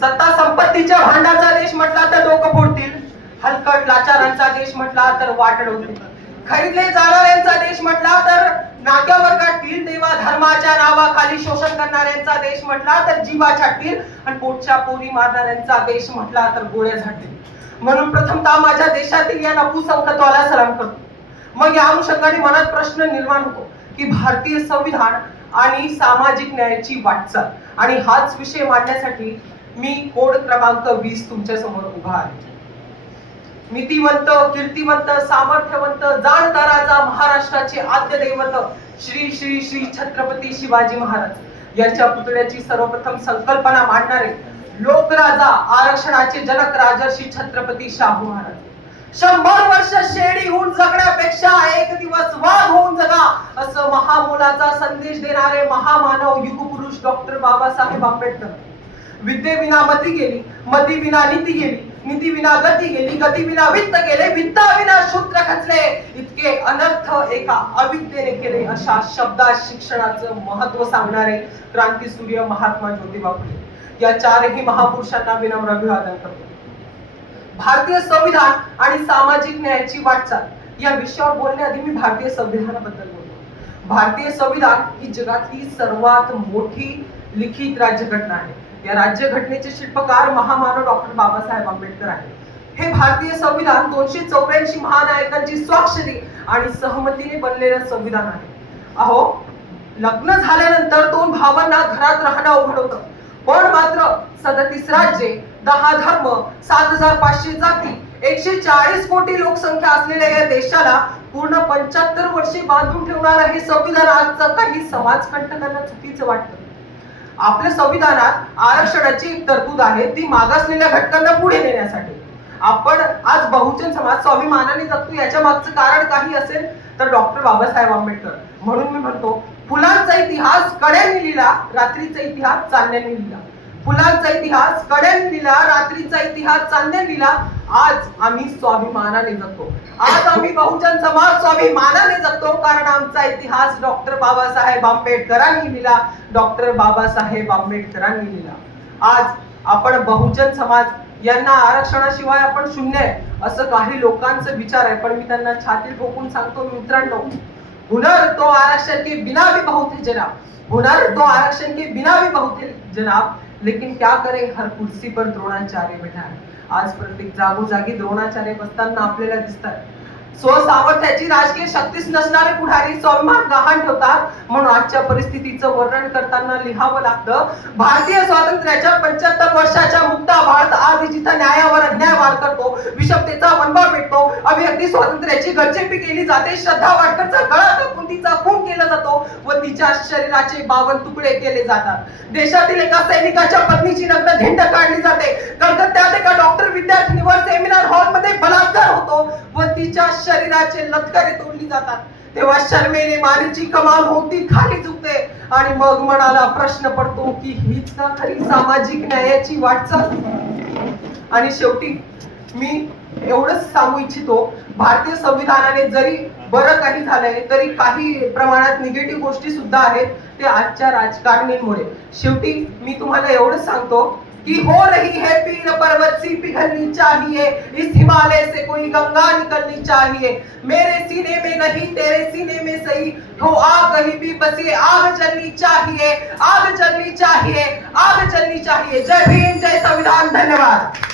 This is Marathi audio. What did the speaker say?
सत्ता संपत्तीच्या भांडाचा देश म्हटला तर डोकं फोडतील, हलकट लाचारांचा देश म्हटला तर वाटड होतील, खरीदले जाणाऱ्यांचा देश म्हटला तर नाक्यावर काढतील, देवा धर्माच्या नावाखाली शोषण करणाऱ्यांचा देश म्हटला तर जीवा छाटतील, आणि पोटच्या पोरी मारणाऱ्यांचा देश म्हटला तर गोळ्या झाडतील. म्हणून प्रथमतः माझ्या देशातील या नपुसंकत्वाला सलाम करतो. मग या अनुषंगाने मनात प्रश्न निर्माण होतो की भारतीय संविधान आणि सामाजिक न्यायाची वाटचाल, आणि हाच विषय मांडण्यासाठी मी कोड क्रमांक 20 तुमच्या समोर उभा आहे. नीतिवंत, कीर्तिवंत, सामर्थ्यवंत, जाणकाराचा महाराष्ट्राचे आद्य दैवत श्री श्री श्री छत्रपती शिवाजी महाराज यांच्या पुतळ्याची सर्वप्रथम संकल्पना मांडणारे लोकराजा, आरक्षणाचे जनक राजर्षी छत्रपती शाहू महाराज. 100 वर्ष शेळी होऊन जगण्यापेक्षा एक दिवस वाघ होऊन जगा, असं महामोलाचा संदेश देणारे महामानव युगपुरुष डॉक्टर बाबासाहेब आंबेडकर. विद्येविना मती गेली, मती विना नीती गेली, नीती विना गती गेली, गती विना वित्त गेले, वित्ताविना शूद्र खचले, इतके अनर्थ एका अविद्येने केले, अशा शब्दात शिक्षणाचं महत्व सांगणारे क्रांतीसूर्य महात्मा ज्योतिबा फुले या चारही महापुरुषांना विनम्र अभिवादन करतो. भारतीय संविधान आणि सामाजिक न्यायाची वाटचाल या विषयावर बोलण्याआधी मी भारतीय संविधानाबद्दल बोलतो. भारतीय संविधान ही जगातली सर्वात मोठी लिखित राज्यघटना आहे. या राज्यघटनेचे शिल्पकार महामानव डॉक्टर बाबासाहेब आंबेडकर आहेत. हे भारतीय संविधान 284 महानायकांची स्वाक्षरी आणि सहमतीने बनलेलं संविधान आहे. अहो, लग्न झाल्यानंतर 2 भावांना घरात राहणं अवघड होतं, पण मात्र 37 राज्ये, 10 धर्म, 7500 जाती, 140 कोटी लोकसंख्या असलेल्या या देशाला पूर्ण 75 वर्षे बांधून ठेवणारं हे संविधान आजचं काही समाजकंटकांना चुकीचं वाटतं. आपल्या संविधानात आरक्षणाची एक तरतूद आहे, ती मागासलेल्या घटकांना पुढे नेण्यासाठी. आपण आज बहुजन समाज स्वाभिमानाने जगतो, याच्या मागचं कारण काही असेल तर डॉक्टर बाबासाहेब आंबेडकर. म्हणून मी म्हणतो, फुलांचा इतिहास कड्याने लिहिला, रात्रीचा इतिहास चांदण्याने लिहिला. फुलांचा इतिहास कड्याने लिहिला, रात्रीचा इतिहास चांदण्याने लिहिला. आज आम्ही स्वाभिमानाने जगतो. आज आम्ही बहुजन समाज स्वाभिमानाने जगतो, कारण आमचा इतिहास डॉक्टर बाबासाहेब आंबेडकरांनी लिहिला, डॉक्टर बाबासाहेब आंबेडकरांनी लिहिला. आज आपण बहुजन समाज यांना आरक्षणाशिवाय आपण शून्य आहे असं काही लोकांचं विचार आहे, पण मी त्यांना छाती ठोकून सांगतो, मित्रांनो, हुनर तो आरक्षण के बिना भी बहुत है जनाब, हुनर तो आरक्षण के बिना भी बहुत है जनाब, लेकिन क्या करे हर कुर्सी पर द्रोणाचार्य बैठा है. आज प्रत्येक जागोजागी द्रोणाचार्य बसताना आपल्याला दिसतात. स्वसामर्थ्याची राजकीय शक्तीच नसणारे पुढारी स्वाभिमान गहाण ठेवतात, म्हणून आजच्या परिस्थितीचं वर्णन करताना लिहावं लागतं, भारतीय स्वातंत्र्याच्या 75 वर्षाच्या मुक्ता भारत आज जिथं न्यायावर अन्याय वार करतो, विषमतेचा वनवा पेटतो, अभिव्यक्ती स्वातंत्र्याची गळचेपी केली जाते, श्रद्धा वाडकरचा गळा कापून तिचा खून केला जातो व तिच्या शरीराचे 52 तुकडे केले जातात. देशातील एका सैनिकाच्या पत्नीची नग्न धिंड काढली जाते. कलकत्त्यात एका डॉक्टर विद्यार्थिनीवर सेमिनार हॉल मध्ये बलात्कार होतो व तिच्या शरीराचे लटकरे तोडली जातात. तेव्हा शर्मेने मारीची कमाल होती, खाली झुकते आणि मग मनाला प्रश्न पडतो की हीच का खरी सामाजिक न्यायाची वाटचाल. आणि शेवटी मी एवढंच सांगू इच्छितो, भारतीय संविधानाने जरी बरं काही झालंय तरी काही प्रमाणात निगेटिव्ह गोष्टी सुद्धा आहेत, ते आजच्या राजकारणींमुळे. शेवटी मी तुम्हाला एवढंच सांगतो कि हो रही है पीर पर्वत सी पिघलनी चाहिए, इस हिमालय से कोई गंगा निकलनी चाहिए, मेरे सीने में नहीं तेरे सीने में सही, हो आग कहीं भी बसे आग जलनी चाहिए, आग जलनी चाहिए, आग जलनी चाहिए. जय भीम, जय संविधान, धन्यवाद.